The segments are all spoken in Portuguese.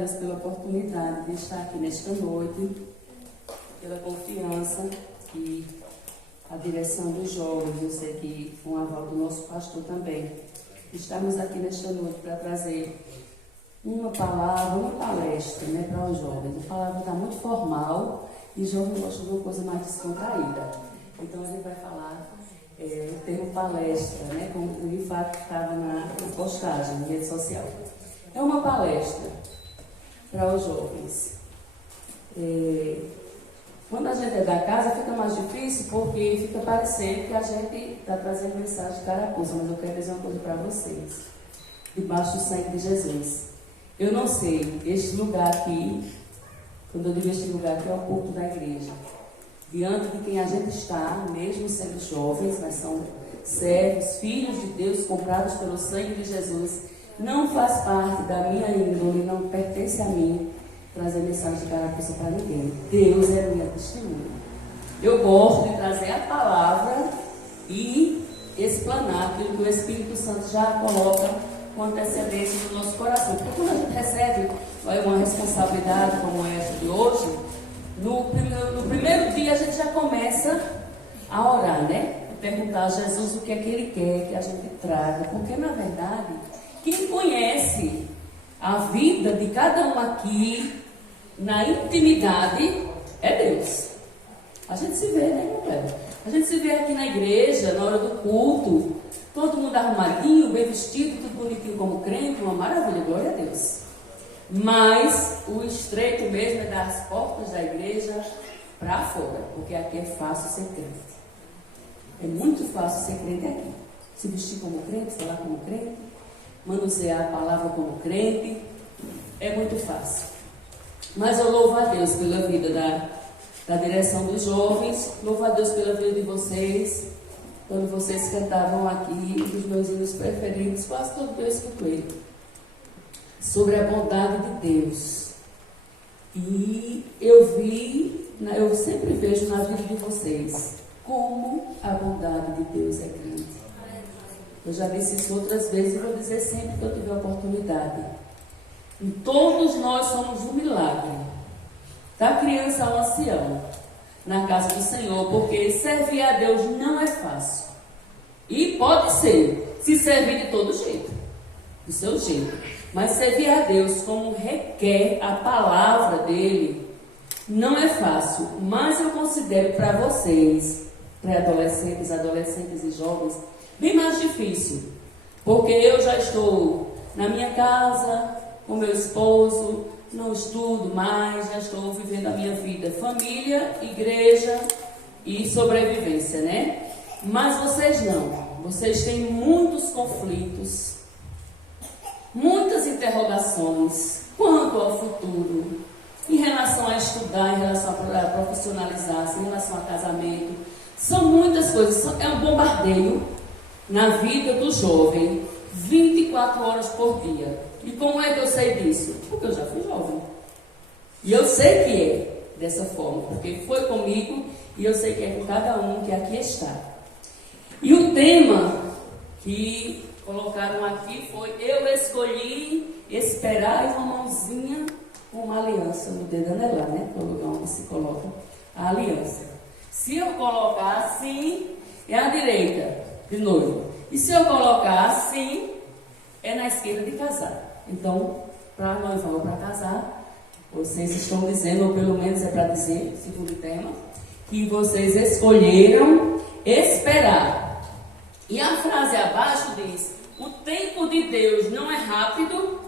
Deus pela oportunidade de estar aqui nesta noite, pela confiança que a direção dos jovens, eu sei que com a aval do nosso pastor também, estamos aqui nesta noite para trazer uma palavra, uma palestra, né, para os jovens. A palavra está muito formal e o jovem gosta de uma coisa mais descontraída. Então ele vai falar o termo palestra, né, como de fato estava na postagem, na rede social. É uma palestra para os jovens. Quando a gente é da casa fica mais difícil porque fica parecendo que a gente está trazendo mensagem de carapuça, mas eu quero dizer uma coisa para vocês. Debaixo do sangue de Jesus. Eu não sei, este lugar aqui, quando eu digo este lugar aqui, é o culto da igreja. Diante de quem a gente está, mesmo sendo jovens, mas são servos, filhos de Deus, comprados pelo sangue de Jesus, não faz parte da minha índole, não pertence a mim trazer mensagem de carapuça para ninguém. Deus é a minha testemunha. Eu gosto de trazer a palavra e explanar aquilo que o Espírito Santo já coloca com antecedência no nosso coração. Porque quando a gente recebe uma responsabilidade como essa de hoje, no primeiro dia a gente já começa a orar, né? Perguntar a Jesus o que é que Ele quer que a gente traga. Porque, na verdade, quem conhece a vida de cada um aqui, na intimidade, é Deus. A gente se vê, né, galera? A gente se vê aqui na igreja, na hora do culto, todo mundo arrumadinho, bem vestido, tudo bonitinho como crente, uma maravilha, glória a Deus. Mas o estreito mesmo é das portas da igreja para fora, porque aqui é fácil ser crente. É muito fácil ser crente aqui. Se vestir como crente, falar como crente, manusear a palavra como crente, é muito fácil. Mas eu louvo a Deus pela vida da direção dos jovens, louvo a Deus pela vida de vocês. Quando vocês cantavam aqui, um dos meus hinos preferidos, quase todo dia eu escuto ele, sobre a bondade de Deus. E eu sempre vejo na vida de vocês como a bondade de Deus é grande. Eu já disse isso outras vezes e vou dizer sempre que eu tiver oportunidade. E todos nós somos um milagre, da criança ao ancião, na casa do Senhor, porque servir a Deus não é fácil. E pode ser, se servir de todo jeito, do seu jeito. Mas servir a Deus como requer a palavra dele, não é fácil. Mas eu considero para vocês, pré-adolescentes, adolescentes e jovens, bem mais difícil. Porque eu já estou na minha casa, com meu esposo, não estudo mais, já estou vivendo a minha vida, família, igreja e sobrevivência, né? Mas vocês não, vocês têm muitos conflitos, muitas interrogações quanto ao futuro, em relação a estudar, em relação a profissionalizar-se, em relação a casamento. São muitas coisas, é um bombardeio na vida do jovem, 24 horas por dia. E como é que eu sei disso? Porque eu já fui jovem. E eu sei que é dessa forma, porque foi comigo e eu sei que é com cada um que aqui está. E o tema que colocaram aqui foi: eu escolhi esperar uma mãozinha com uma aliança no dedo anelar, né? No lugar onde se coloca a aliança. Se eu colocar assim, é à direita de noivo. E se eu colocar assim, é na esquerda de casar. Então, para noivar ou para casar, vocês estão dizendo, ou pelo menos é para dizer, segundo o tema, que vocês escolheram esperar. E a frase abaixo diz: o tempo de Deus não é rápido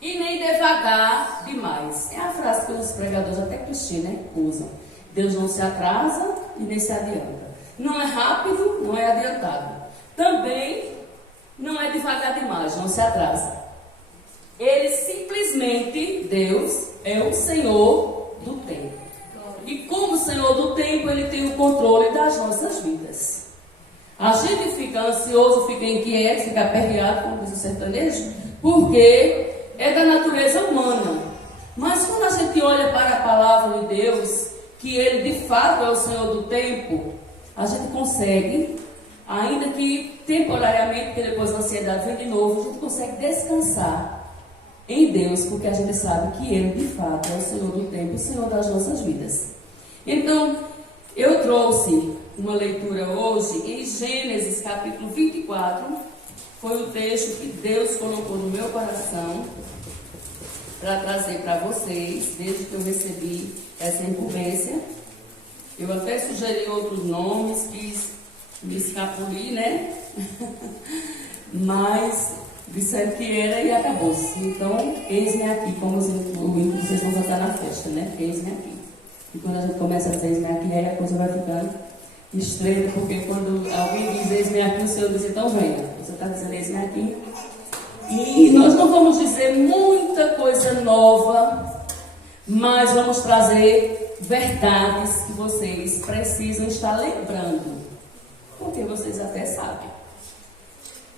e nem devagar demais. É a frase que os pregadores, até Cristina, né, usam. Deus não se atrasa e nem se adianta. Não é rápido, não é adiantado. Também não é devagar demais, não se atrasa. Ele simplesmente, Deus, é o Senhor do tempo. E como Senhor do tempo, Ele tem o controle das nossas vidas. A gente fica ansioso, fica inquieto, fica aperreado, como diz o sertanejo, porque é da natureza humana. Mas quando a gente olha para a palavra de Deus, que Ele de fato é o Senhor do tempo, a gente consegue, ainda que temporariamente, porque depois a ansiedade vem de novo, a gente consegue descansar em Deus, porque a gente sabe que Ele, de fato, é o Senhor do tempo, o Senhor das nossas vidas. Então, eu trouxe uma leitura hoje em Gênesis capítulo 24, foi o texto que Deus colocou no meu coração para trazer para vocês, desde que eu recebi essa incumbência. Eu até sugeri outros nomes, quis me escapulir, né? Mas disseram que era e acabou-se. Então, eis-me aqui, como vocês vão cantar na festa, né? Eis-me aqui. E quando a gente começa a dizer eis-me aqui, aí a coisa vai ficando estreita, porque quando alguém diz eis-me aqui, o Senhor diz, então venha. Você está dizendo eis-me aqui. E nós não vamos dizer muita coisa nova, mas vamos trazer verdades que vocês precisam estar lembrando, porque vocês até sabem.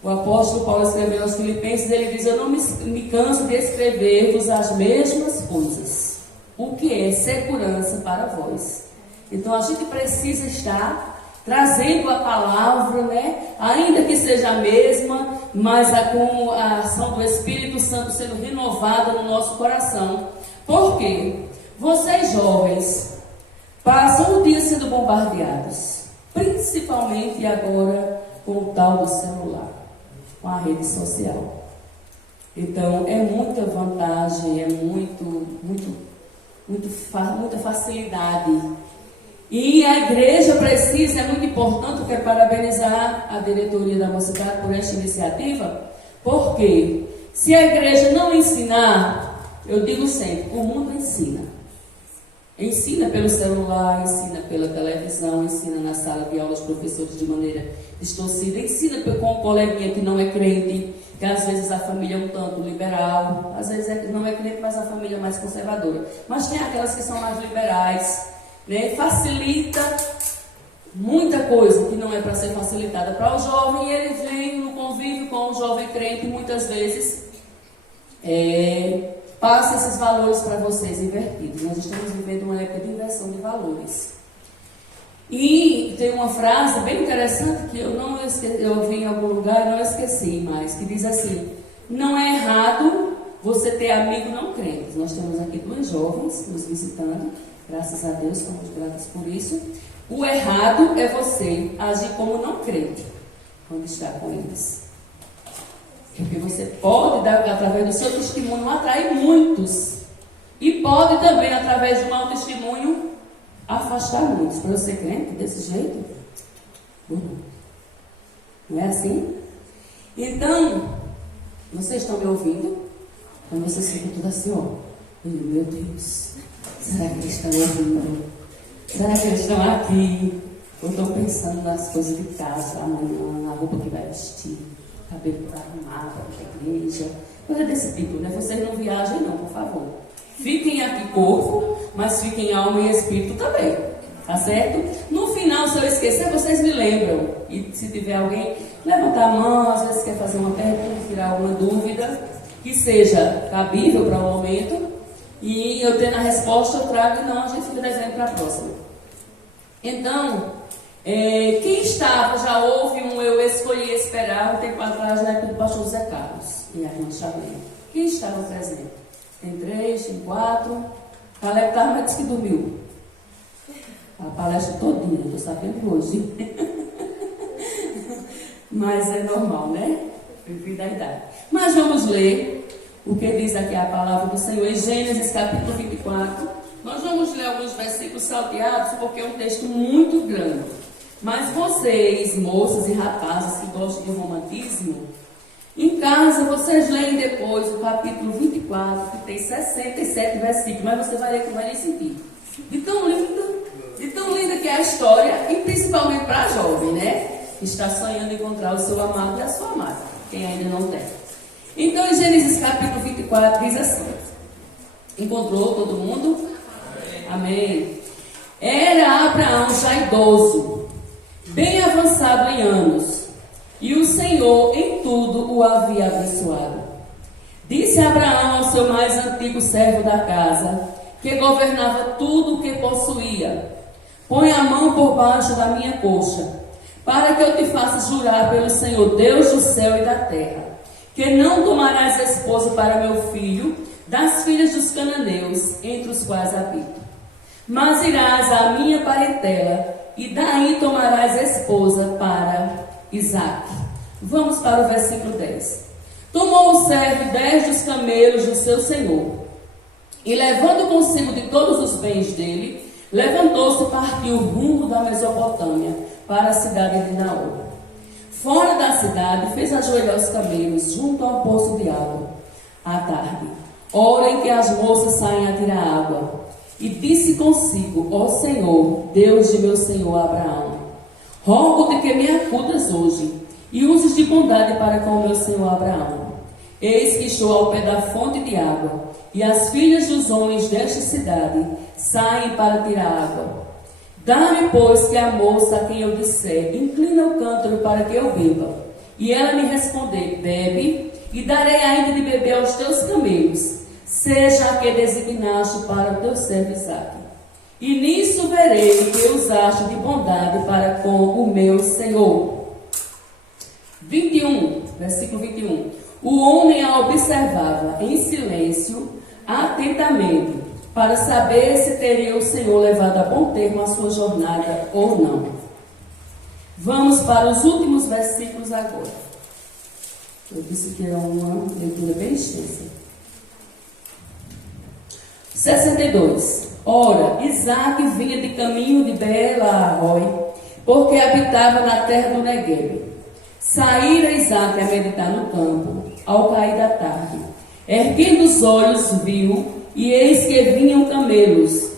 O apóstolo Paulo escreveu aos Filipenses, ele diz, eu não me canso de escrever-vos as mesmas coisas, o que é segurança para vós. Então a gente precisa estar trazendo a palavra, né? Ainda que seja a mesma, mas com a ação do Espírito Santo sendo renovada no nosso coração. Por quê? Vocês jovens passam o dia sendo bombardeados, principalmente agora com o tal do celular, com a rede social. Então é muita vantagem, é muita facilidade. E a igreja precisa, é muito importante, eu quero parabenizar a diretoria da Mocidade por esta iniciativa, porque se a igreja não ensinar, eu digo sempre, o mundo ensina. Ensina pelo celular, ensina pela televisão, ensina na sala de aula os professores de maneira distorcida, ensina com um coleguinha que não é crente, que às vezes a família é um tanto liberal, às vezes não é crente, mas a família é mais conservadora. Mas tem aquelas que são mais liberais, né? Facilita muita coisa que não é para ser facilitada para o jovem, e ele vem no convívio com o jovem crente, muitas vezes passa esses valores para vocês invertidos. Nós estamos vivendo uma época de inversão de valores. E tem uma frase bem interessante que eu vi em algum lugar e não esqueci mais, que diz assim: não é errado você ter amigo não crentes. Nós temos aqui duas jovens nos visitando, graças a Deus, somos gratos por isso. O errado é você agir como não crente quando está com eles. Porque você pode, através do seu testemunho, atrair muitos. E pode também, através de um mau testemunho, afastar muitos. Para você crente desse jeito? Não é assim? Então, vocês estão me ouvindo? Quando vocês ficam tudo assim, ó. Meu Deus, será que eles estão ouvindo? Será que eles estão aqui? Eu estou pensando nas coisas de casa, amanhã, na roupa que vai vestir, cabelo para arrumar, para a igreja, coisa desse tipo, né? Vocês não viajem não, por favor. Fiquem aqui corpo, mas fiquem alma e espírito também, tá certo? No final, se eu esquecer, vocês me lembram. E se tiver alguém, levantar a mão, às vezes quer fazer uma pergunta, tirar alguma dúvida, que seja cabível para o momento, e eu tendo a resposta, eu trago, e não, a gente fica devendo para a próxima. Então, quem estava, já houve Eu Escolhi Esperar, um tempo atrás, na época do pastor José Carlos, e a gente chamei. Quem estava presente? Tem 3, tem 4. Caleb estava, mas disse que dormiu. A palestra todinha, estou sabendo hoje. Mas é normal, né? Devido à idade. Mas vamos ler o que diz aqui a palavra do Senhor em Gênesis capítulo 24. Nós vamos ler alguns versículos salteados, porque é um texto muito grande. Mas vocês, moças e rapazes que gostam de romantismo, em casa vocês leem depois o capítulo 24, que tem 67 versículos, mas você vai ler que não vai nem sentir. De tão linda que é a história, e principalmente para a jovem, né? Que está sonhando encontrar o seu amado e a sua amada, quem ainda não tem. Então, em Gênesis capítulo 24, diz assim: encontrou todo mundo? Amém. Era Abraão já idoso, bem avançado em anos, e o Senhor em tudo o havia abençoado. Disse Abraão ao seu mais antigo servo da casa, que governava tudo o que possuía: põe a mão por baixo da minha coxa, para que eu te faça jurar pelo Senhor Deus do céu e da terra, que não tomarás esposa para meu filho das filhas dos cananeus, entre os quais habito. Mas irás à minha parentela, e daí tomarás esposa para Isaque. Vamos para o versículo 10. Tomou o servo 10 dos camelos do seu senhor, e levando consigo de todos os bens dele, levantou-se e partiu rumo da Mesopotâmia, para a cidade de Naor. Fora da cidade, fez ajoelhar os camelos junto ao poço de água, à tarde, hora em que as moças saem a tirar água. E disse consigo: ó Senhor, Deus de meu senhor Abraão, rogo-te que me acudas hoje, e uses de bondade para com meu senhor Abraão. Eis que estou ao pé da fonte de água, e as filhas dos homens desta cidade saem para tirar água. Dá-me, pois, que a moça a quem eu disser, inclina o cântaro para que eu beba. E ela me responder: bebe, e darei ainda de beber aos teus camelos, seja a que designaste para o teu servo Isaque. E nisso verei que usaste de bondade para com o meu senhor. 21, versículo 21. O homem a observava em silêncio, atentamente, para saber se teria o Senhor levado a bom termo a sua jornada ou não. Vamos para os últimos versículos agora. Eu disse que é uma leitura bem extensa. 62. Ora, Isaque vinha de caminho de Beer-Lahai, porque habitava na terra do Neguebe. Saíra Isaque a meditar no campo, ao cair da tarde. Erguendo os olhos, viu, e eis que vinham camelos.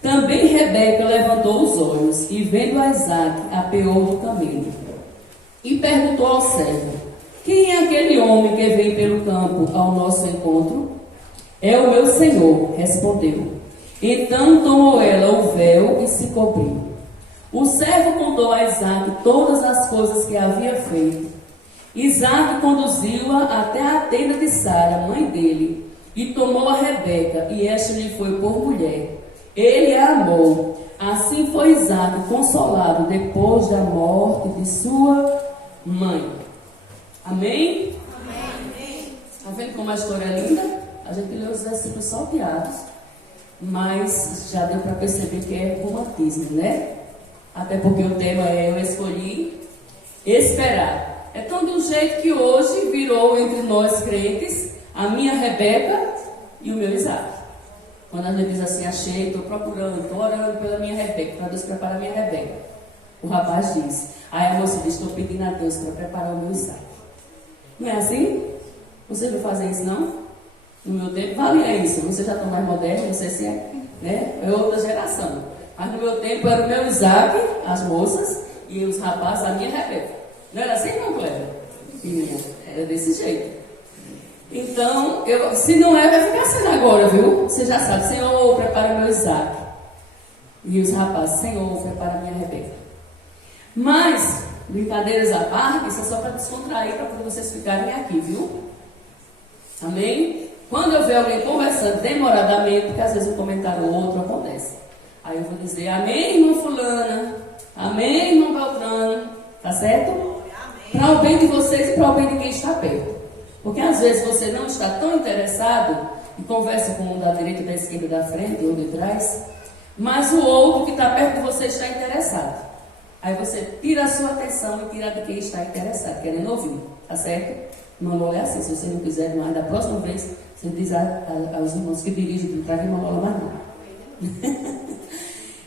Também Rebeca levantou os olhos, e vendo a Isaque, apeou do camelo. E perguntou ao servo: quem é aquele homem que vem pelo campo ao nosso encontro? É o meu senhor, respondeu. Então tomou ela o véu e se cobriu. O servo contou a Isaque todas as coisas que havia feito. Isaque conduziu-a até a tenda de Sara, mãe dele, e tomou a Rebeca, e esta lhe foi por mulher. Ele a amou. Assim foi Isaque consolado depois da morte de sua mãe. Amém? Amém. Está vendo como a história é linda? A gente leu os versículos salteados, mas já deu para perceber que é romantismo, né? Até porque o tema é: eu escolhi esperar. Então, de um jeito que hoje virou entre nós crentes a minha Rebeca e o meu Isaque. Quando a gente diz assim: achei, estou procurando, estou orando pela minha Rebeca, para Deus preparar a minha Rebeca. O rapaz diz. Aí a moça diz: estou pedindo a Deus para preparar o meu Isaque. Não é assim? Vocês não fazem isso, não? No meu tempo valia isso. Você já está mais moderno, não sei se é, né? É outra geração. Mas no meu tempo era o meu Isaque, as moças, e os rapazes, a minha Rebeca. Não era assim, não, Cléber? Era desse jeito. Então, se não é, vai ficar sendo agora, viu? Você já sabe: Senhor, prepara meu Isaque. E os rapazes: Senhor, prepara minha Rebeca. Mas, brincadeiras à parte, isso é só para descontrair, para vocês ficarem aqui, viu? Amém? Quando eu ver alguém conversando demoradamente, porque às vezes um comentário ou outro acontece, aí eu vou dizer: amém, irmã fulana, amém, irmã Beltrana, tá certo? Para o bem de vocês e para o bem de quem está perto. Porque às vezes você não está tão interessado e conversa com um da direita, da esquerda, da frente ou de trás, mas o outro que está perto de você está interessado. Aí você tira a sua atenção e tira de quem está interessado, querendo ouvir, tá certo? Irmã Lola é assim: se você não quiser mais, da próxima vez você diz aos irmãos que dirigem, não traga irmã Lola mais não.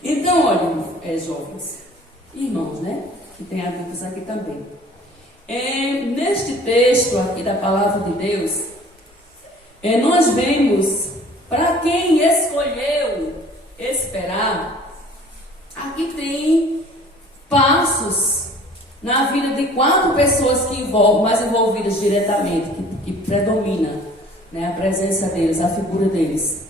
Então, olha, jovens, irmãos, né? Que tem adultos aqui também. Neste texto aqui da palavra de Deus, nós vemos, para quem escolheu esperar, aqui tem passos na vida de 4 pessoas que mais envolvidas diretamente, que predomina, né, a presença deles, a figura deles.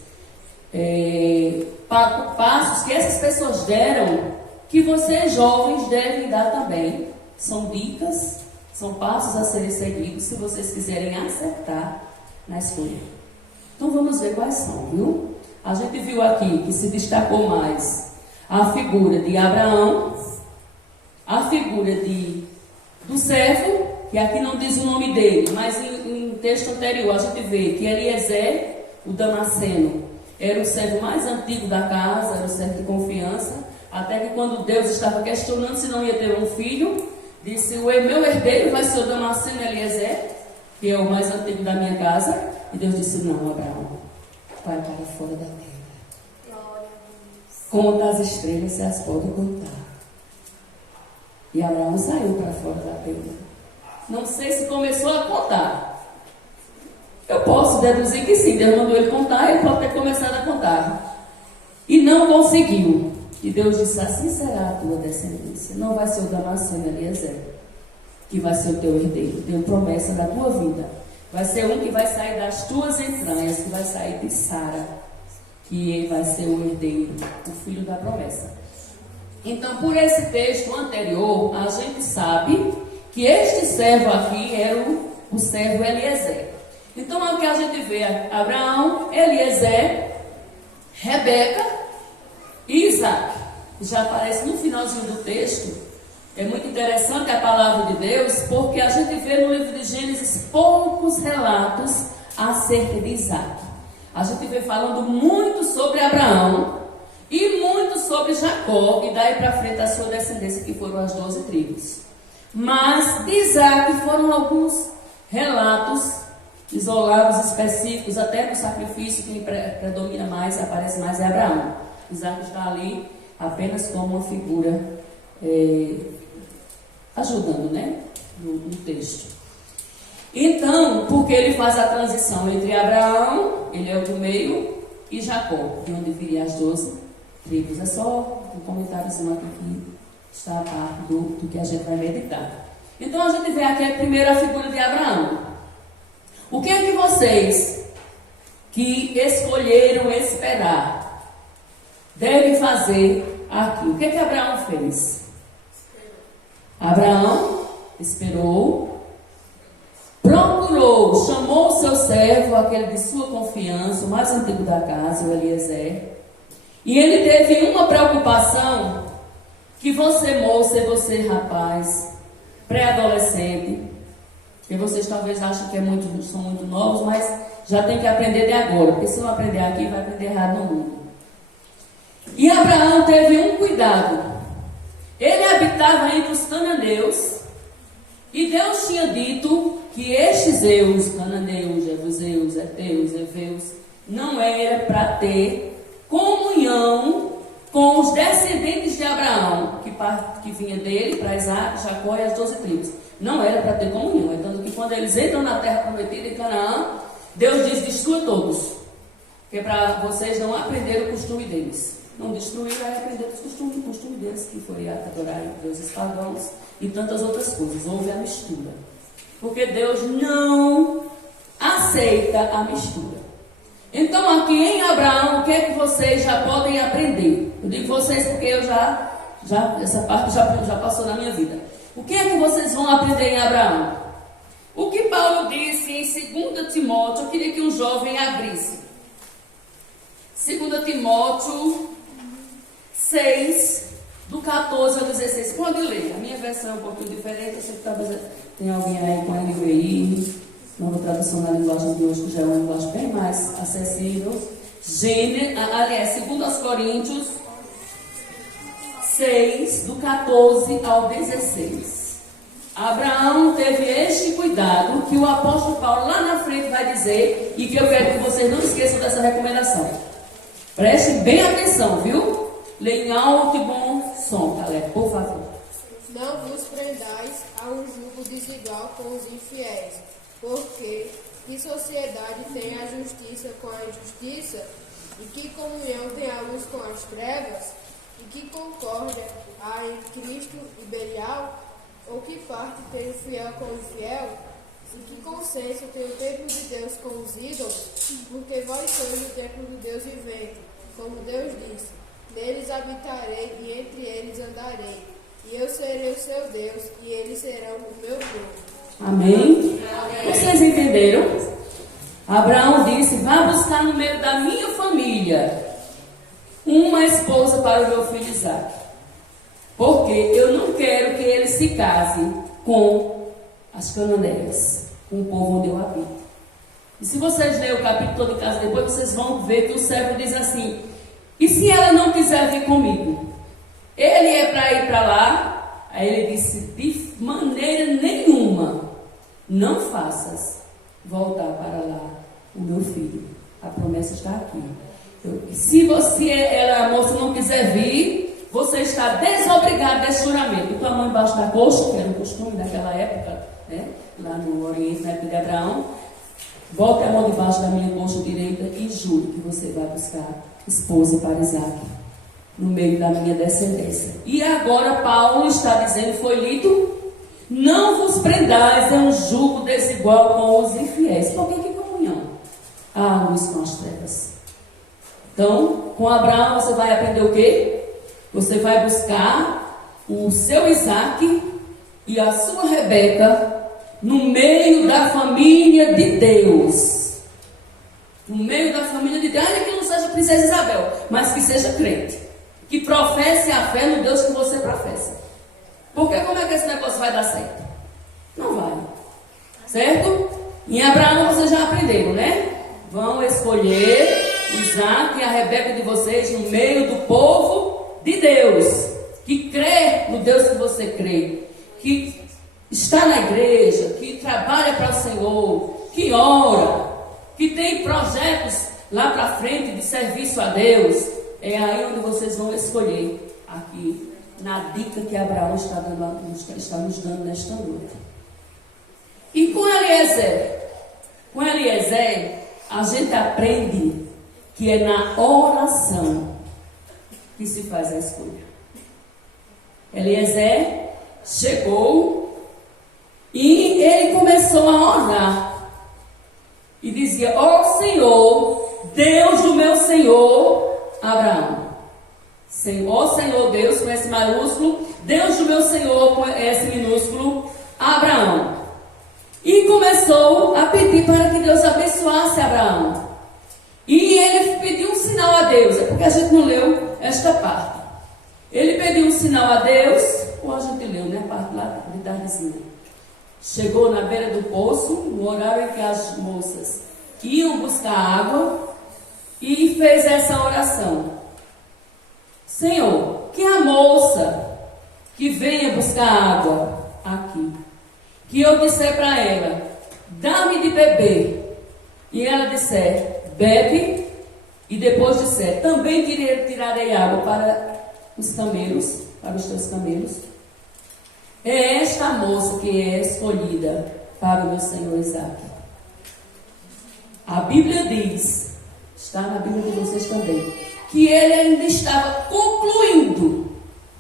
Passos que essas pessoas deram, que vocês jovens devem dar também. São dicas, são passos a serem seguidos, se vocês quiserem acertar na escolha. Então vamos ver quais são, viu? A gente viu aqui que se destacou mais a figura de Abraão, a figura do servo, que aqui não diz o nome dele, mas em texto anterior, a gente vê que Eliezer, o Damasceno, era o servo mais antigo da casa, era o servo de confiança, até que quando Deus estava questionando se não ia ter um filho, disse: o meu herdeiro vai ser o Damasceno Eliezer, que é o mais antigo da minha casa. E Deus disse: não, Abraão, vai para fora da terra. Conta as estrelas, se as pode contar. E Abraão saiu para fora da terra. Não sei se começou a contar. Eu posso deduzir que sim, Deus mandou ele contar, ele pode ter começado a contar. E não conseguiu. E Deus disse: assim será a tua descendência. Não vai ser o Damasceno Eliezer que vai ser o teu herdeiro. Deu promessa da tua vida. Vai ser um que vai sair das tuas entranhas, que vai sair de Sara, que vai ser o herdeiro, o filho da promessa. Então, por esse texto anterior, a gente sabe que este servo aqui era o servo Eliezer. Então, é o que a gente vê: Abraão, Eliezer, Rebeca e Isaac. Já aparece no finalzinho do texto. É muito interessante a palavra de Deus, porque a gente vê no livro de Gênesis poucos relatos acerca de Isaac. A gente vê falando muito sobre Abraão e muito sobre Jacó, e daí para frente a sua descendência, que foram as 12 tribos. Mas de Isaac foram alguns relatos isolados, específicos, até no sacrifício. Quem predomina mais, aparece mais, é Abraão. Isaac está ali apenas como uma figura ajudando, né, no texto. Então, porque ele faz a transição entre Abraão, ele é o do meio, e Jacó, de onde viriam as 12 tribos. É só um comentáriozinho aqui que está a parte do que a gente vai meditar. Então, a gente vê aqui a primeira figura de Abraão. O que é que vocês que escolheram esperar devem fazer aqui? O que é que Abraão fez? Abraão esperou, procurou, chamou o seu servo, aquele de sua confiança, o mais antigo da casa, o Eliezer. E ele teve uma preocupação que você, moça, e você, rapaz, pré-adolescente, que vocês talvez achem que são muito novos, mas já tem que aprender de agora, porque se não aprender aqui, vai aprender errado no mundo. E Abraão teve um cuidado. Ele habitava entre os cananeus, e Deus tinha dito que estes Zeus, cananeus, jebuseus, heteus, heveus, não era para ter comunhão com os descendentes de Abraão, que vinha dele para Isaac, Jacó e as 12 tribos. Não era para ter comunhão. É tanto que quando eles entram na terra prometida em Canaã, Deus diz: destrua todos, que é para vocês não aprenderem o costume deles. Não destruir, vai aprender os costumes deles, que foi adorar deuses pagãos e tantas outras coisas. Houve a mistura. Porque Deus não aceita a mistura. Então, aqui em Abraão, o que é que vocês já podem aprender? Eu digo vocês porque eu essa parte já passou na minha vida. O que é que vocês vão aprender em Abraão? O que Paulo disse em 2 Timóteo, eu queria que um jovem abrisse. 2 Timóteo 6, do 14 ao 16. Pode ler. A minha versão é um pouquinho diferente. Eu sei que talvez tem alguém aí com a NVI, nova tradução na linguagem de hoje, que já é uma linguagem bem mais acessível. 2 Coríntios 6, do 14 ao 16. Abraão teve este cuidado que o apóstolo Paulo lá na frente vai dizer, e que eu quero que vocês não esqueçam dessa recomendação. Prestem bem atenção, viu? Leia em alto e bom som, galera, por favor. Não vos prendais a um jugo desigual com os infiéis, porque que sociedade tem a justiça com a injustiça, e que comunhão tem a luz com as trevas, e que concórdia há em Cristo e Belial, ou que parte tem o fiel com o infiel, e que consenso tem o templo de Deus com os ídolos, porque vós sois o templo do Deus vivente, como Deus disse: neles habitarei e entre eles andarei, e eu serei o seu Deus, e eles serão o meu povo. Amém? Amém. Vocês entenderam? Abraão disse: vá buscar no meio da minha família uma esposa para o meu filho Isaac, porque eu não quero que ele se case com as cananeias, com o povo onde eu habito. E se vocês lerem o capítulo todo de casa depois, vocês vão ver que o servo diz assim: e se ela não quiser vir comigo? Ele é para ir para lá. Aí ele disse: de maneira nenhuma, não faças voltar para lá o meu filho. A promessa está aqui. Se a moça não quiser vir, você está desobrigado desse juramento. E com a mão embaixo da coxa, que era um costume daquela época, né? Lá no Oriente, na época de Abraão, bote a mão debaixo da minha coxa direita e jure que você vai buscar esposa para Isaac, no meio da minha descendência. E agora Paulo está dizendo, foi lido: não vos prendais a um jugo desigual com os infiéis. Por que comunhão? A luz com as trevas. Então, com Abraão você vai aprender o quê? Você vai buscar o seu Isaac e a sua Rebeca no meio da família de Deus. No meio da família de Deus. Ainda que não seja princesa Isabel, mas que seja crente, que professe a fé no Deus que você professa. Porque como é que esse negócio vai dar certo? Não vai. Certo? Em Abraão vocês já aprenderam, né? Vão escolher Isaac e a Rebeca de vocês no meio do povo de Deus, que crê no Deus que você crê, que está na igreja, que trabalha para o Senhor, que ora, que tem projetos lá para frente de serviço a Deus. É aí onde vocês vão escolher, aqui, na dica que Abraão está nos dando nesta noite. E com Eliezer, a gente aprende que é na oração que se faz a escolha. Eliezer chegou e ele começou a orar e dizia: ó Senhor, Deus do meu Senhor Abraão. Ó Senhor Deus, com S maiúsculo, Deus do meu Senhor, com S minúsculo, Abraão. E começou a pedir para que Deus abençoasse Abraão. E ele pediu um sinal a Deus. É porque a gente não leu esta parte. Ele pediu um sinal a Deus, ou a gente leu, né? A parte lá de tardezinha. Chegou na beira do poço, no horário em que as moças iam buscar água, e fez essa oração: Senhor, que a moça que venha buscar água aqui, que eu disser para ela: dá-me de beber, e ela disser: bebe, e depois disser: também tirarei água para os camelos, para os teus camelos. É esta moça que é escolhida para o meu Senhor Isaac. A Bíblia diz, está na Bíblia de vocês também, que ele ainda estava concluindo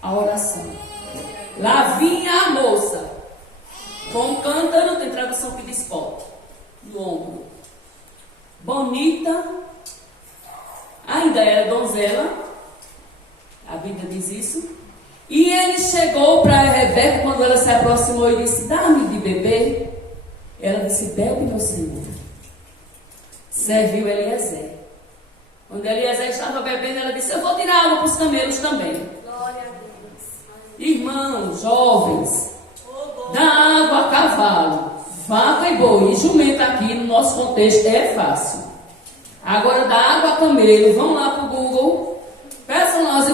a oração. Lá vinha a moça com um cântaro, tem tradução que diz pote, no ombro, bonita, ainda era donzela, a Bíblia diz isso. E ele chegou para Rebeca, quando ela se aproximou, e disse: dá-me de beber. Ela disse: bebe, meu Senhor. Serviu Eliezer. Quando Eliezer estava bebendo, ela disse: eu vou tirar água para os camelos também. Glória a Deus. Irmãos, jovens, dá água a cavalo, vaca e boi, e jumento aqui no nosso contexto é fácil. Agora dá água a camelo, vão lá para o Google, peçam lá umas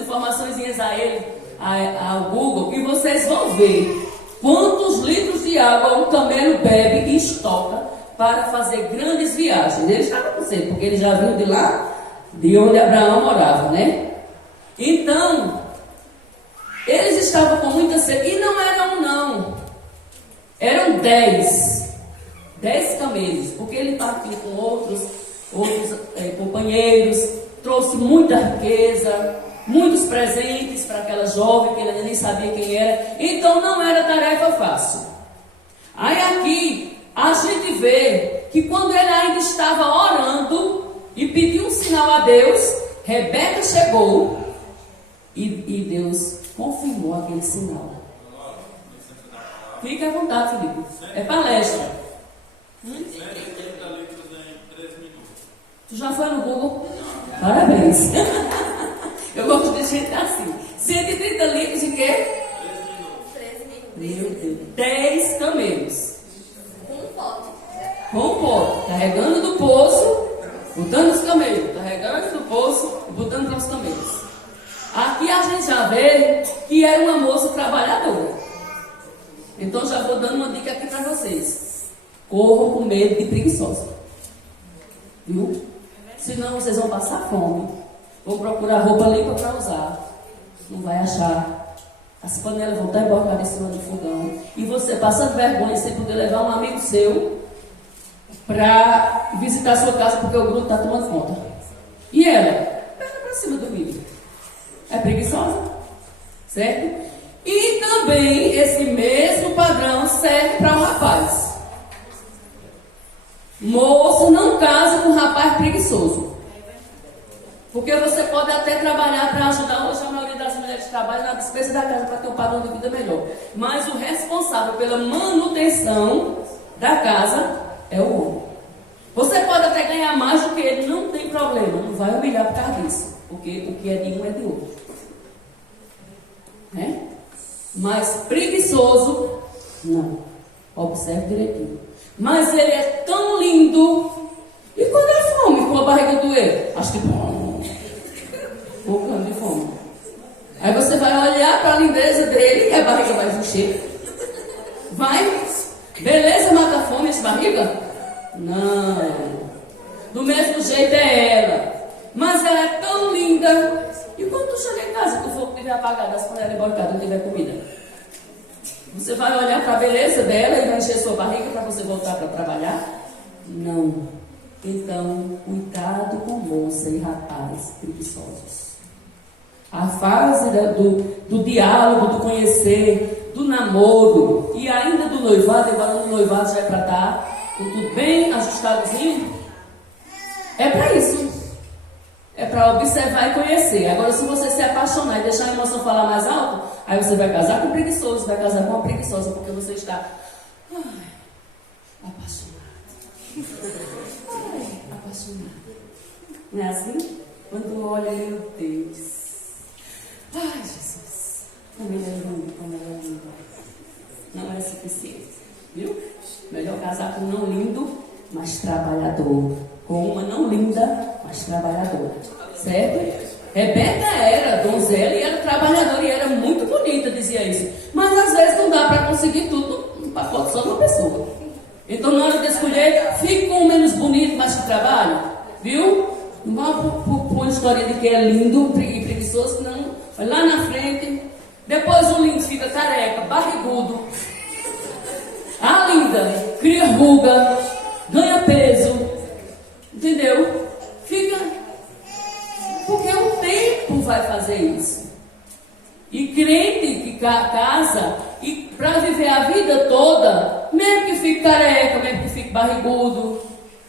informaçõezinhas a ele, ao Google, e vocês vão ver quantos litros de água um camelo bebe e estoca para fazer grandes viagens. Ele estava com sede, porque ele já viu de lá, de onde Abraão morava, né? Então, eles estavam com muita sede, e não era um não, eram 10 camelos, porque ele partiu com outros companheiros, trouxe muita riqueza, muitos presentes para aquela jovem que ele nem sabia quem era. Então não era tarefa fácil. Aí aqui a gente vê que quando ele ainda estava orando e pediu um sinal a Deus, Rebeca chegou e Deus confirmou aquele sinal. Fique à vontade, Felipe. É palestra. 130 litros em 3 minutos. Tu já foi no Google? Parabéns. Eu gosto de gente assim. 130 litros de quê? 3 minutos. Meu Deus. 10 camelos. Um pote. com o pote, carregando do poço, botando os camelos, carregando do poço e botando para os camelos. Aqui a gente já vê que era uma moça trabalhadora. Então já vou dando uma dica aqui para vocês. Corram com medo de preguiçosa. Viu? Senão vocês vão passar fome. Vão procurar roupa limpa para usar. Não vai achar. As panelas vão estar emborcadas em cima do fogão. E você passando vergonha sem poder levar um amigo seu para visitar a sua casa porque o Bruno está tomando conta. E ela? Perna para cima do milho. É preguiçosa. Certo? E também esse mesmo padrão serve para o rapaz. Moço, não casa com um rapaz preguiçoso. Porque você pode até trabalhar para ajudar. Hoje a maioria das mulheres trabalha na despesa da casa para ter um padrão de vida melhor. Mas o responsável pela manutenção da casa é o homem. Você pode até ganhar mais do que ele, não tem problema. Não vai humilhar por causa disso. Porque o que é de um é de outro. Né? Mas preguiçoso, não. Observe direitinho. Mas ele é tão lindo. E quando é fome, com a barriga doer? Acho que bocando de fome. Aí você vai olhar para a lindeza dele e a barriga vai encher. Vai? Beleza, mata a fome essa barriga? Não. Do mesmo jeito é ela. Mas ela é tão linda. E quando tu chega em casa, que o fogo estiver apagado, as panelas emborcadas, não tiver comida, você vai olhar para a beleza dela e vai encher sua barriga para você voltar para trabalhar? Não. Então, cuidado com moça e rapaz preguiçosos. A fase do diálogo, do conhecer, do namoro e ainda do noivado, embora no noivado já é para estar com tudo bem ajustadozinho, é para isso. É para observar e conhecer. Agora, se você se apaixonar e deixar a emoção falar mais alto, aí você vai casar com um preguiçoso, vai casar com uma preguiçosa, porque você está apaixonado. Apaixonado. Não é assim? Quando olha, meu Deus. Ai, Jesus. Como ele é lindo, como ela é linda. Não é suficiente. Viu? Melhor casar com um não lindo, mas trabalhador. Com uma não linda, mas trabalhadora. Certo? Rebeca era donzela e era trabalhadora e era muito bonita, dizia isso. Mas às vezes não dá para conseguir tudo num pacote só de uma pessoa. Então na hora de escolher, fique com o menos bonito, mas que trabalha. Viu? Não vá por uma história de que é lindo e preguiçoso, não. Vai lá na frente. Depois o lindo fica careca, barrigudo. A linda cria ruga, ganha peso. Entendeu? Fica. Porque o tempo vai fazer isso. E crente que casa e para viver a vida toda, mesmo que fique careca, mesmo que fique barrigudo,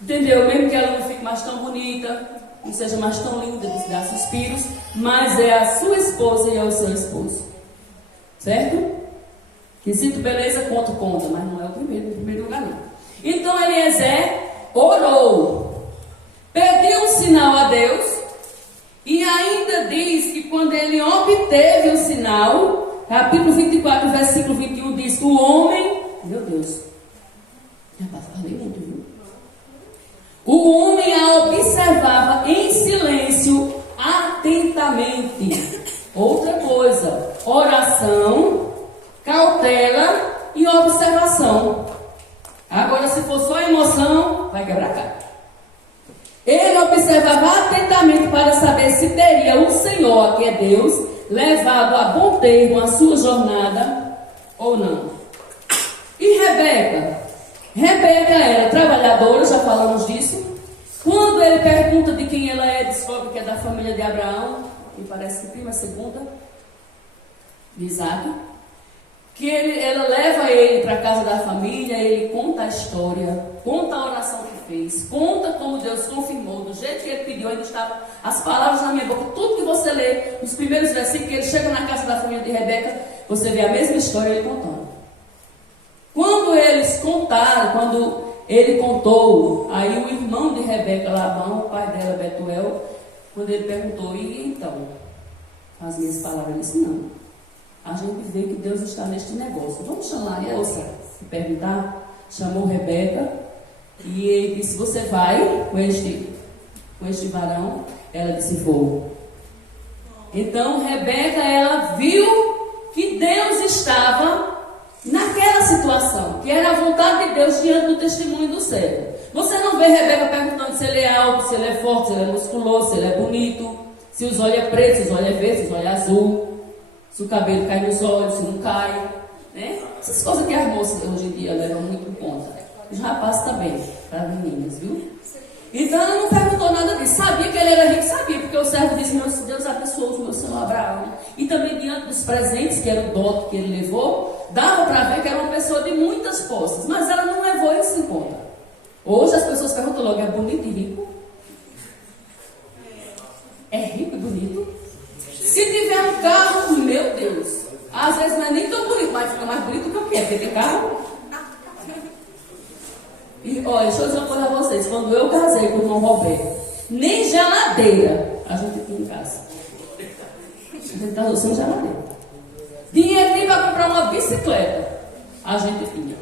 entendeu? Mesmo que ela não fique mais tão bonita, não seja mais tão linda de dar suspiros, mas é a sua esposa e é o seu esposo. Certo? Quesito beleza, conta, mas não é o primeiro, em primeiro lugar não. Então Eliezer orou. Pediu um sinal a Deus e ainda diz que quando ele obteve o sinal, capítulo 24, versículo 21 diz que o homem, meu Deus, já falei muito, viu? O homem a observava em silêncio, atentamente. Outra coisa, oração, cautela e observação. Agora, se for só emoção, vai quebrar a cara. Ele observava atentamente para saber se teria o Senhor, que é Deus, levado a bom termo a sua jornada ou não. E Rebeca? Rebeca era trabalhadora, já falamos disso. Quando ele pergunta de quem ela é, descobre que é da família de Abraão, e parece que prima segunda de Isaac. Que ela leva ele para a casa da família, ele conta a história, conta a oração que fez, conta como Deus confirmou, do jeito que ele pediu, ainda estavam as palavras na minha boca. Tudo que você lê, nos primeiros versículos, que ele chega na casa da família de Rebeca, você vê a mesma história ele contando. Quando eles contaram, quando ele contou, aí o irmão de Rebeca, Labão, o pai dela, Betuel, quando ele perguntou, e então? As minhas palavras, ele disse, não. A gente vê que Deus está neste negócio. Vamos chamar a moça e perguntar. Chamou Rebeca E ele disse, você vai com este varão? Ela disse, vou. Então Rebeca, ela viu que Deus estava naquela situação, que era a vontade de Deus diante do testemunho do cego. Você não vê Rebeca perguntando se ele é alto, se ele é forte, se ele é musculoso, se ele é bonito, se os olhos é preto, se os olhos é verde, se os olhos é azul, se o cabelo cai nos olhos, se não cai, né? Essas coisas que as moças hoje em dia levam muito em conta. Os rapazes também, para as meninas, viu? Então ela não perguntou nada disso. Sabia que ele era rico? Sabia, porque o servo disse, meu Deus abençoou o meu senhor Abraão. E também diante dos presentes, que era o dote que ele levou, dava para ver que era uma pessoa de muitas posses. Mas ela não levou isso em conta. Hoje as pessoas perguntam logo, é bonito e rico? É rico e bonito? Se tiver um carro, meu Deus, às vezes não é nem tão bonito, mas fica mais bonito que eu quero, porque tem carro. E olha, deixa eu dizer uma coisa a vocês, quando eu casei com o irmão Roberto, nem geladeira a gente tinha em casa. A gente casou sem geladeira. Dinheiro para comprar uma bicicleta, a gente tinha.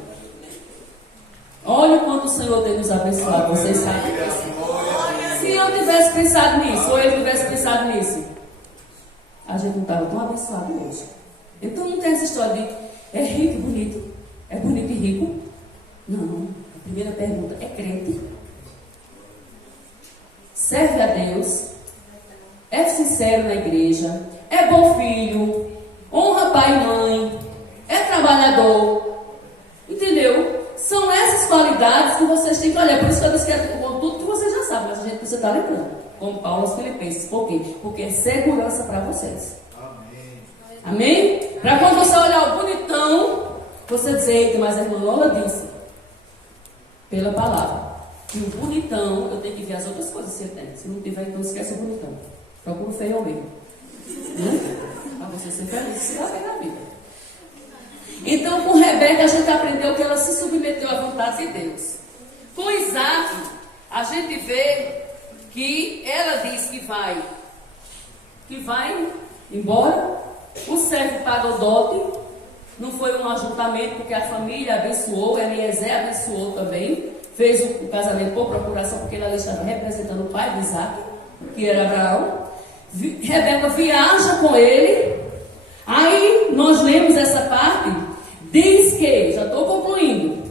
Olha o quanto o Senhor tem nos abençoado, vocês sabem disso. Se eu tivesse pensado nisso, ou ele tivesse pensado nisso, a gente não estava tão abençoado hoje. Então não tem essa história de é rico e bonito, é bonito e rico. Não, a primeira pergunta, é crente? Serve a Deus? É sincero na igreja? É bom filho? Honra pai e mãe? É trabalhador? Entendeu? São essas qualidades que vocês têm que olhar. Por isso que eu disse que é tudo que vocês já sabem, mas a gente precisa estar lembrando. Como Paulo aos Filipenses. Por quê? Porque é segurança para vocês. Amém? Amém? Para quando você olhar o bonitão, você dizer, eita, mas a irmã Lola disse, pela palavra, que o bonitão, eu tenho que ver as outras coisas que você tem. Se não tiver, então esquece o bonitão. Procura o feio mesmo. Para você ser feliz, se dá bem na vida. Então, com Rebeca, a gente aprendeu que ela se submeteu à vontade de Deus. Com Isaac, a gente vê que ela diz que vai embora. O servo paga o dote. Não foi um ajuntamento, porque a família abençoou, Eliezer abençoou também. Fez o casamento por procuração, porque ela estava representando o pai de Isaac, que era Abraão. Rebeca viaja com ele. Aí nós lemos essa parte, diz que, já estou concluindo,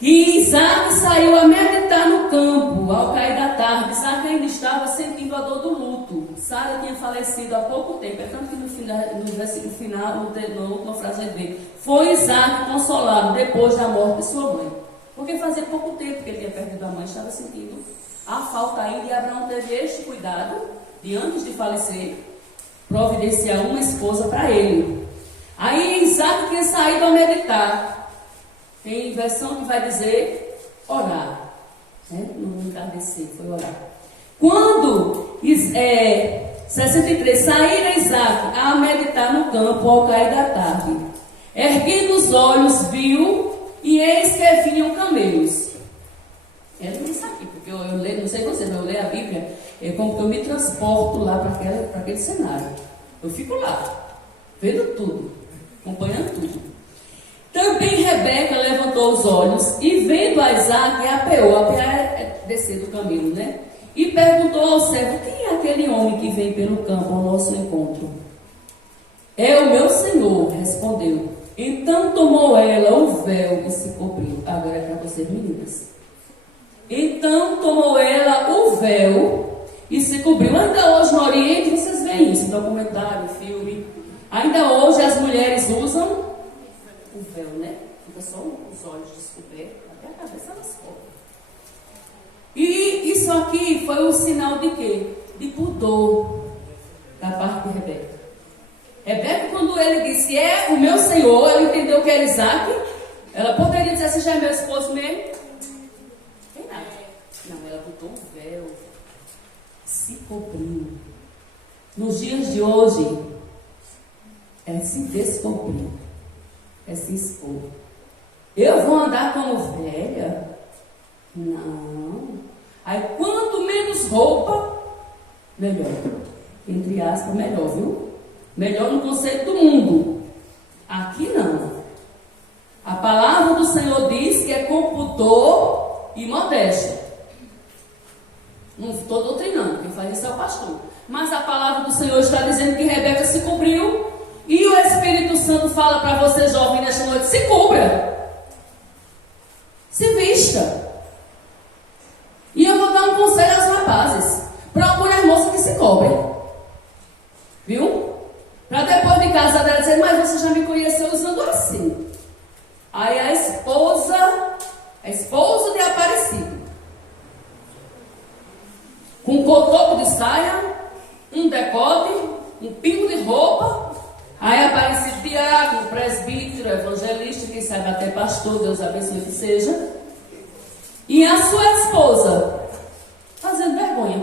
que Isaac saiu a meditar no campo ao cair da tarde. Isaac ainda estava sentindo a dor do luto. Sara tinha falecido há pouco tempo. É tanto que no versículo final, na última frase, a gente vê, foi Isaac consolado depois da morte de sua mãe. Porque fazia pouco tempo que ele tinha perdido a mãe, estava sentindo a falta ainda, e Abraão teve este cuidado de, antes de falecer, providenciar uma esposa para ele. Aí Isaac tinha saído a meditar. Tem versão que vai dizer orar, né? Não entardecer, foi orar. Quando 63, saíra Isaac a meditar no campo ao cair da tarde, erguendo os olhos, viu, e eis que vinham camelos. É isso aqui, porque eu leio, não sei vocês, mas eu leio a Bíblia, é como que eu me transporto lá para aquele cenário. Eu fico lá, vendo tudo, acompanhando tudo. Também Rebeca levantou os olhos e, vendo a Isaac, apeou. Apear é descer do camelo, né? E perguntou ao servo, quem é aquele homem que vem pelo campo ao nosso encontro? É o meu senhor, respondeu. Então tomou ela o véu e se cobriu. Agora é para vocês, meninas. Então tomou ela o véu e se cobriu. Ainda hoje no Oriente vocês veem isso, documentário, filme. Ainda hoje as mulheres usam o véu, né? Fica só os olhos descobertos, até a cabeça elas cobrem. E isso aqui foi um sinal de quê? De pudor da parte de Rebeca. Rebeca, quando ele disse, é o meu senhor, ela entendeu que era Isaac. Ela poderia dizer, você já é meu esposo mesmo? Tem nada. Não, ela botou um véu, se cobriu. Nos dias de hoje, é se descobrir, é se expor. Eu vou andar como velha? Não. Aí, quanto menos roupa, melhor. Entre aspas, melhor, viu? Melhor no conceito do mundo. Aqui não. A palavra do Senhor diz que é com pudor e modéstia. Não estou doutrinando, quem faz isso é o pastor. Mas a palavra do Senhor está dizendo que Rebeca se cobriu. E o Espírito Santo fala para você, jovem, nesta noite: se cubra. Se vista. E eu vou dar um conselho aos rapazes: procure as moças que se cobrem. Viu? Para depois de casada ela dizer: mas você já me conheceu usando assim. Aí a esposa de Aparecido, com um cotoco de saia, um decote, um pingo de roupa. Aí aparece diácono, presbítero, evangelista, quem sabe até pastor, Deus abençoe que seja. E a sua esposa fazendo vergonha.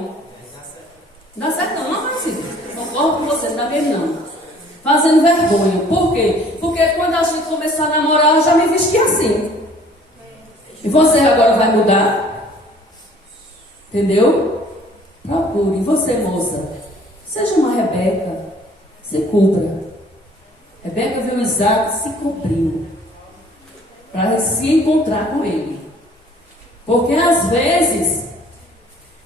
Não dá certo não, Aparecido. Concordo com você, não dá mesmo não. Fazendo vergonha. Por quê? Porque quando a gente começou a namorar, eu já me vesti assim. E você agora vai mudar? Entendeu? Procure. E você, moça, seja uma Rebeca. Se cubra. Rebeca viu Isaac, se cobriu para se encontrar com ele. Porque às vezes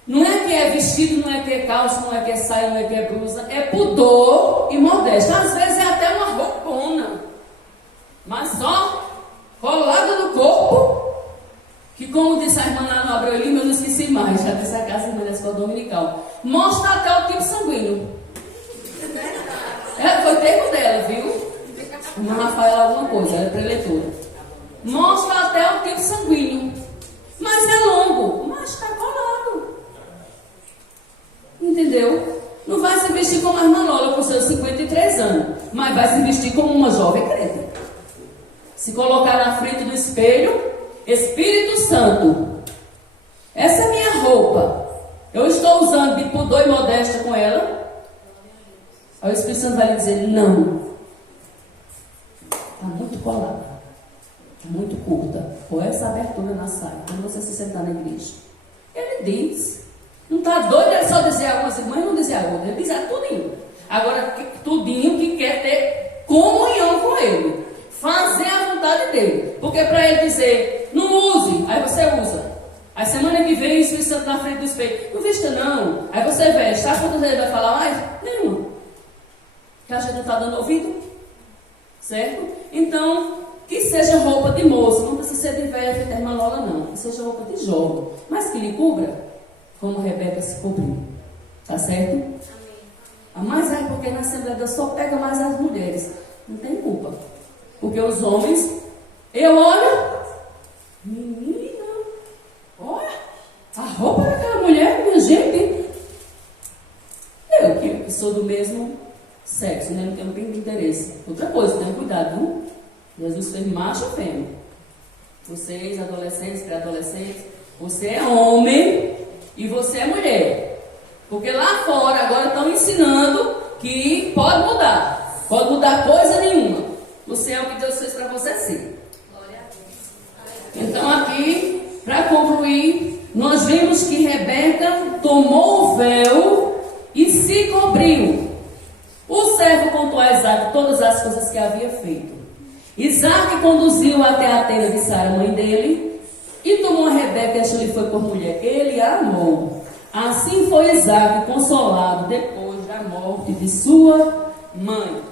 não é que é vestido, não é que é calça, não é que é saia, não é que é blusa, é pudor e modéstia. Às vezes é até uma roupona, mas só colada no corpo, que, como disse a irmã lá no Abreu Lima, eu não esqueci mais, já disse a casa irmã da escola dominical, mostra até o tipo sanguíneo. Foi o termo dela, viu? Irmã Rafaela alguma coisa, ela é preletora. Mostra até o tipo sanguíneo. Mas é longo, mas está colado. Entendeu? Não vai se vestir como a irmã Lola com seus 53 anos, mas vai se vestir como uma jovem crente. Se colocar na frente do espelho: Espírito Santo, essa é minha roupa, eu estou usando de pudor e modéstia com ela. Aí o Espírito Santo vai lhe dizer: não, está muito colada, está muito curta, ou essa abertura na saia, quando você se sentar na igreja. Ele diz, não está doido ele só dizer algumas irmãs, não dizer a outra, ele diz tudinho. Agora, tudinho que quer ter comunhão com ele, fazer a vontade dele. Porque para ele dizer: não use, aí você usa. Aí semana que vem o Espírito Santo na frente do espelho: não vista não. Aí você veste. Sabe quantas vezes ele vai falar mais? Nenhuma. Que a gente não está dando ouvido. Certo? Então, que seja roupa de moço, não precisa ser de velha feita irmã Lola, não. Que seja roupa de jovem, mas que lhe cubra, como Rebeca se cobriu. Tá certo? Amém. Mas é porque na Assembleia de Deus só pega mais as mulheres. Não tem culpa. Porque os homens, eu olho, menina, olha, a roupa daquela mulher, minha gente. Eu que sou do mesmo sexo, né? Não tenho pingo de interesse. Outra coisa, tenham cuidado, viu? Jesus fez macho e fêmea. Vocês, adolescentes, pré-adolescentes, você é homem e você é mulher. Porque lá fora agora estão ensinando que pode mudar coisa nenhuma. Você é o que Deus fez para você ser. Então aqui, para concluir, nós vimos que Rebeca tomou o véu e se cobriu. O servo contou a Isaac todas as coisas que havia feito. Isaac conduziu até a tenda de Sara, mãe dele, e tomou a Rebeca e achou-lhe foi por mulher. Ele a amou. Assim foi Isaac consolado depois da morte de sua mãe.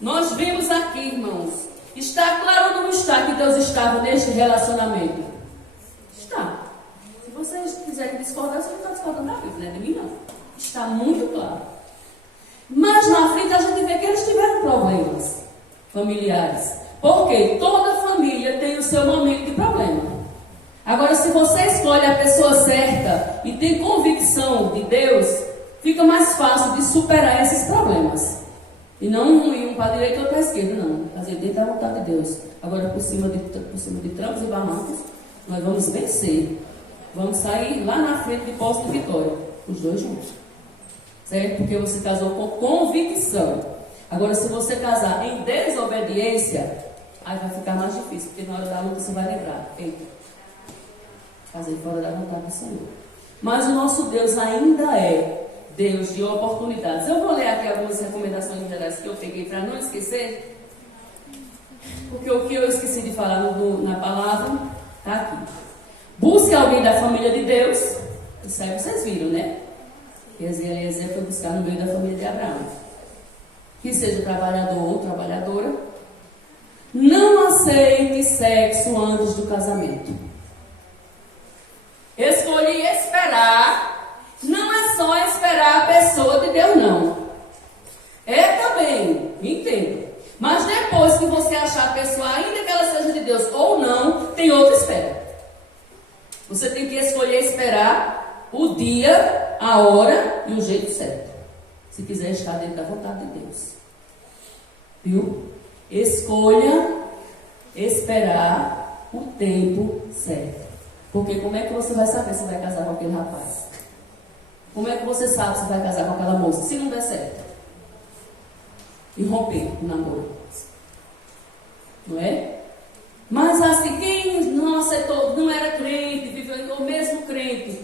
Nós vimos aqui, irmãos, está claro ou não está que Deus estava neste relacionamento? Está. Se vocês quiserem discordar, você não está discordando da Bíblia, né? De mim não. Está muito claro. Mas na frente a gente vê que eles tiveram problemas familiares. Porque toda família tem o seu momento de problema. Agora, se você escolhe a pessoa certa e tem convicção de Deus, fica mais fácil de superar esses problemas. E não ir um para a direita ou para a esquerda, não. Fazer dentro da vontade de Deus. Agora, por cima de trancos e barrancos, nós vamos vencer. Vamos sair lá na frente de posse de vitória. Os dois juntos. Certo? Porque você casou com convicção. Agora, se você casar em desobediência, aí vai ficar mais difícil. Porque na hora da luta você vai lembrar: eita, fazer fora da vontade do Senhor. Mas o nosso Deus ainda é Deus de oportunidades. Eu vou ler aqui algumas recomendações gerais que eu peguei para não esquecer. Porque o que eu esqueci de falar na palavra está aqui. Busque alguém da família de Deus. Isso aí vocês viram, né? Eliezer foi buscar no meio da família de Abraão. Que seja trabalhador ou trabalhadora. Não aceite sexo antes do casamento. Escolhi esperar. Não é só esperar a pessoa de Deus, não. É também, entendo. Mas depois que você achar a pessoa, ainda que ela seja de Deus ou não, tem outra espera. Você tem que escolher esperar o dia, a hora e o jeito certo. Se quiser estar dentro da vontade de Deus. Viu? Escolha esperar o tempo certo. Porque como é que você vai saber se vai casar com aquele rapaz? Como é que você sabe se vai casar com aquela moça? Se não der certo. E romper o namoro. Não é? Mas assim, quem não aceitou, não era crente, viveu o mesmo crente,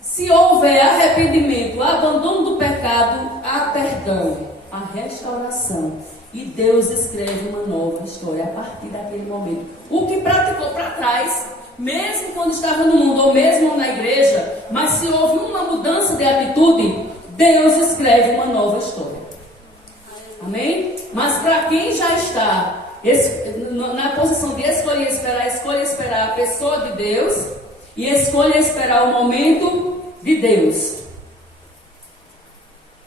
se houver arrependimento, abandono do pecado, há perdão, a restauração. E Deus escreve uma nova história a partir daquele momento. O que praticou para trás, mesmo quando estava no mundo, ou mesmo na igreja, mas se houve uma mudança de atitude, Deus escreve uma nova história. Amém? Mas para quem já está na posição de escolher esperar a pessoa de Deus e escolha esperar o momento de Deus.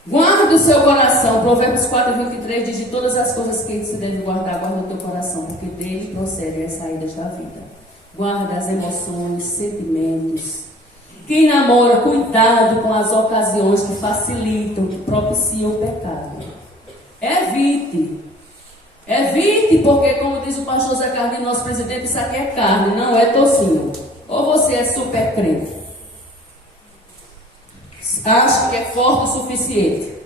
Guarde o seu coração. Provérbios 4:23 diz: de todas as coisas que se deve guardar, guarda o teu coração, porque dele procedem as saídas da vida. Guarda as emoções, sentimentos. Quem namora, cuidado com as ocasiões que facilitam, que propiciam o pecado. Evite, porque como diz o pastor Zé Carlos, nosso presidente, isso aqui é carne, não é tocinho. Ou você é super crente, acha que é forte o suficiente,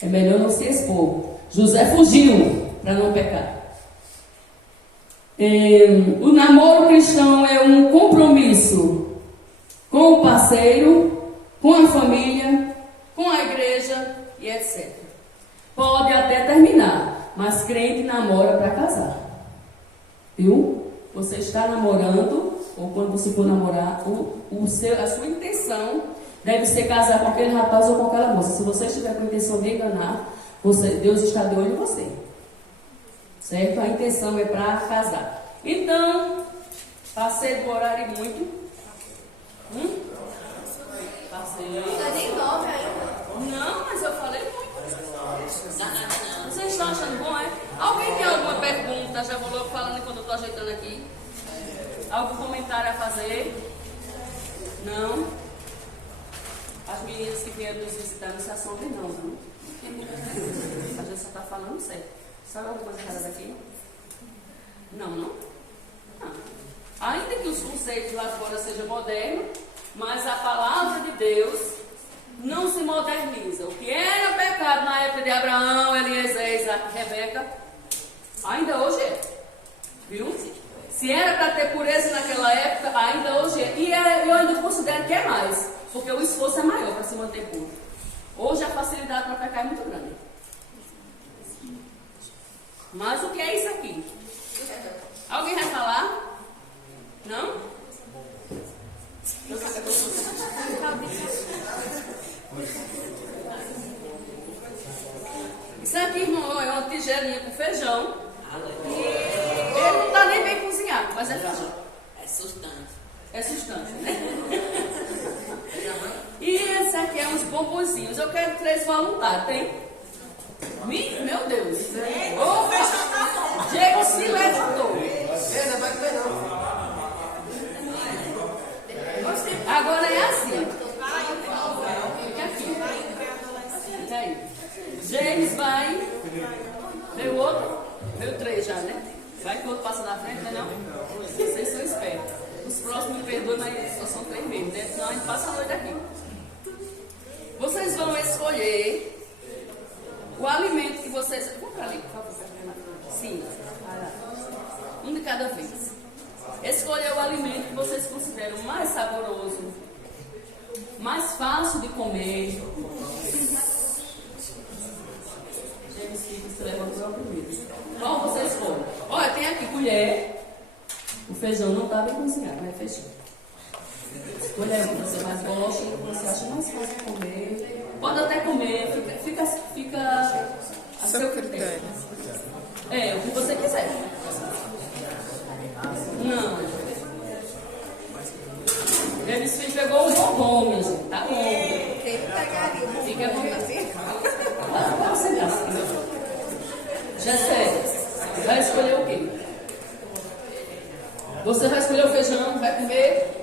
é melhor não se expor. José fugiu para não pecar. O namoro cristão é um compromisso com o parceiro, com a família, com a igreja e etc. Pode até terminar, mas crente namora para casar. Viu? Você está namorando, ou quando você for namorar, a sua intenção deve ser casar com aquele rapaz ou com aquela moça. Se você estiver com a intenção de enganar, Deus está de olho em você. Certo? A intenção é para casar. Então, passei do horário muito. Passei. Não, mas eu falei muito. Vocês estão achando bom, é? Alguém tem alguma pergunta? Já vou logo falando enquanto eu estou ajeitando aqui. Algum comentário a fazer? Não? As meninas que vieram nos visitar não se assombrem não, viu? A gente só está falando certo. Sabe alguma coisa errada daqui? Não. Ainda que os conceitos lá fora sejam modernos, mas a palavra de Deus não se moderniza. O que era pecado na época de Abraão, Eliezer, Isaac e Rebeca, ainda hoje é. Viu? Se era para ter pureza naquela época, ainda hoje é. E eu ainda considero que é mais, porque o esforço é maior para se manter puro. Hoje a facilidade para pecar é muito grande. Mas o que é isso aqui? Alguém vai falar? Não? Isso aqui, irmão, é uma tigelinha com feijão. Ele não está nem bem cozinhado, mas é feijão. É sustância, né? E esse aqui é uns bombonzinhos. Eu quero 3 voluntários, tem? Meu Deus. Opa! Diego se levantou. Agora é assim. Fica aqui. Fica aí. James vai. Veio outro? Veio 3 já, né? Vai que o outro passa na frente, né? Não? Vocês são espertos. Os próximos me perdoam, mas só são 3 mesmo, né? Senão a gente passa a noite aqui. Vocês vão escolher o alimento que vocês... Vamos para ali, por favor. Sim. Um de cada vez. Escolher o alimento que vocês consideram mais saboroso, mais fácil de comer. James se levantou ao primeiro. Qual você escolhe? Olha, tem aqui colher. O feijão não está bem cozinhado, mas é feijão. Escolha aí o que você mais gosta, o que você acha mais fácil de comer. Pode até comer, fica a seu critério. É, o que você quiser. Não. Eles pegou o bombom, minha gente. Tá bom. Fica à vontade. Vamos sentar. Jessé, vai escolher o quê? Você vai escolher o feijão, vai comer?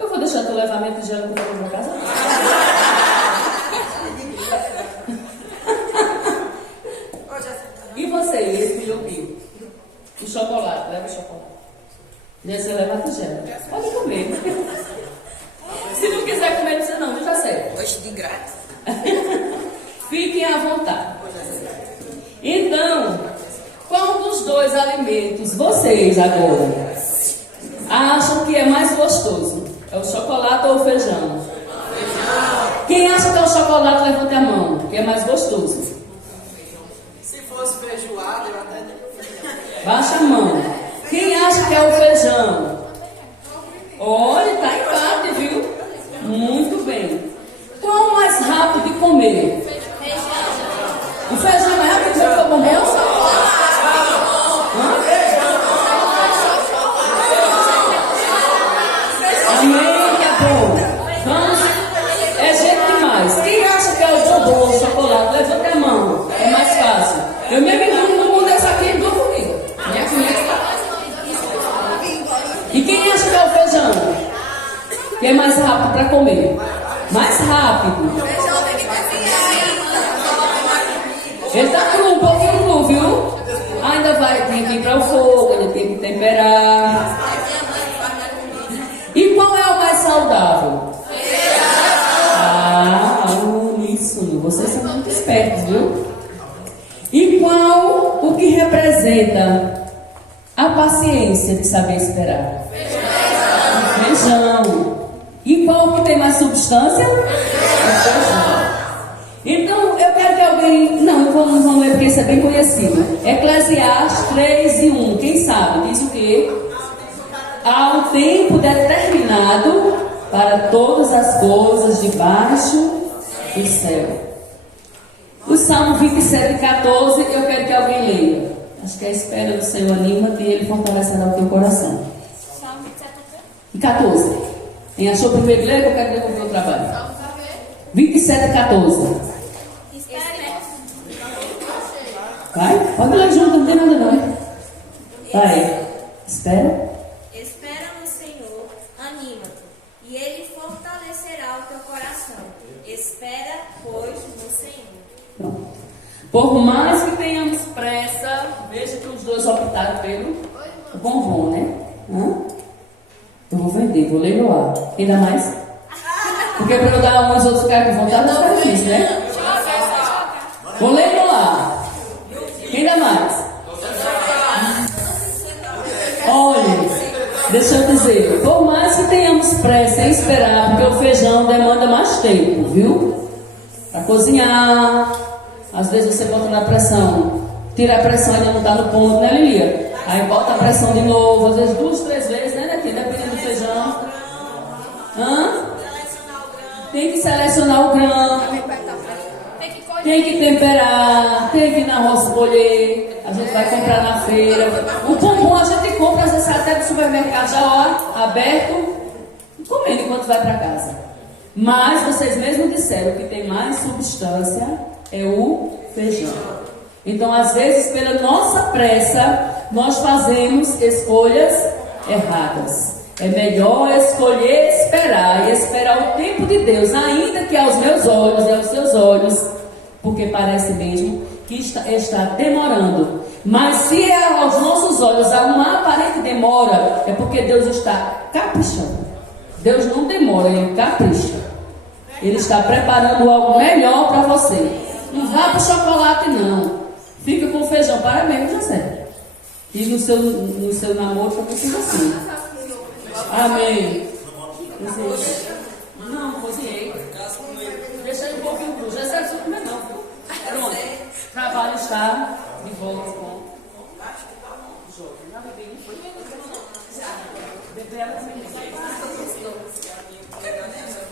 Eu vou deixar teu levar de gelo para minha casa. E você, escolheu o quê? O chocolate, leva o chocolate. Você leva a tigela. Pode comer. Se não quiser comer, você não, já sei. Hoje de grátis. Fiquem à vontade. Então, qual dos dois alimentos vocês agora acham que é mais gostoso? É o chocolate ou o feijão? Quem acha que é o chocolate, levante a mão, que é mais gostoso. Se fosse feijoada, eu até digo feijão. Baixa a mão. Quem acha que é o feijão? Olha, está empate, viu? Muito bem. Qual o mais rápido de comer? O feijão é mais rápido que o bombom? Amém, tá bom. Vamos. É gente demais. Quem acha que é o bombom, o chocolate? Levanta a mão. É mais fácil. Eu mesmo engano no mundo dessa aqui em duas comidas. Minha comida. E quem acha que é o feijão? Que é mais rápido para comer? Mais rápido. Ele está cru, um pouquinho cru, viu? Ainda tem que ir para o fogo, ainda tem que temperar. E qual é o mais saudável? Isso, vocês são muito espertos, viu? E qual o que representa a paciência de saber esperar? Feijão. E qual que tem mais substância? Feijão. Então, eu quero que alguém... Não, vamos ler porque isso é bem conhecido. Eclesiastes 3:1. Quem sabe? Diz o quê? Há um tempo determinado para todas as coisas debaixo do céu. O Salmo 27:14, eu quero que alguém leia. Acho que a espera do Senhor anima-te e Ele fortalecerá o teu coração. Salmo 14. Quem achou primeiro ler, eu quero ler o meu trabalho. 27:14. Vai? Pode ler junto, não tem nada não. Vai. Espera. Espera no Senhor, anima-te, e Ele fortalecerá o teu coração. Espera, pois, no Senhor. Pronto. Por mais que tenhamos pressa, veja que os dois optaram pelo bombom, né? Eu vou vender, vou leiloar. Quem dá mais? Porque para eu dar uns outros ficarem com vontade, não é difícil, né? Vou leiloar. Quem dá mais? Olha, deixa eu dizer, por mais que tenhamos pressa em esperar, porque o feijão demanda mais tempo, viu? Para cozinhar, às vezes você bota na pressão, tira a pressão e ainda não está no ponto, né, Lilia? Aí bota a pressão de novo, às vezes 2, 3 vezes, né, Netinho? Dependendo do feijão. Tem que selecionar o grão, tem que temperar, tem que ir na roça colher, a gente vai comprar na feira. O bombom a gente compra, às vezes até do supermercado já ó, aberto, comendo enquanto vai para casa. Mas vocês mesmos disseram que tem mais substância é o feijão. Então, às vezes, pela nossa pressa, nós fazemos escolhas erradas. É melhor escolher esperar e esperar o tempo de Deus, ainda que aos meus olhos e aos seus olhos, porque parece mesmo que está demorando. Mas se aos nossos olhos há uma aparente demora, é porque Deus está caprichando. Deus não demora, Ele capricha. Ele está preparando algo melhor para você. Não vá para o chocolate, não. Fica com o feijão, parabéns, José. E no seu namoro também fica assim. Amém. Não, cozinhei. Deixa aí um pouquinho cru. Já sabe se comer não, viu? Pronto. O trabalho está de volta com o jovem. Entre elas me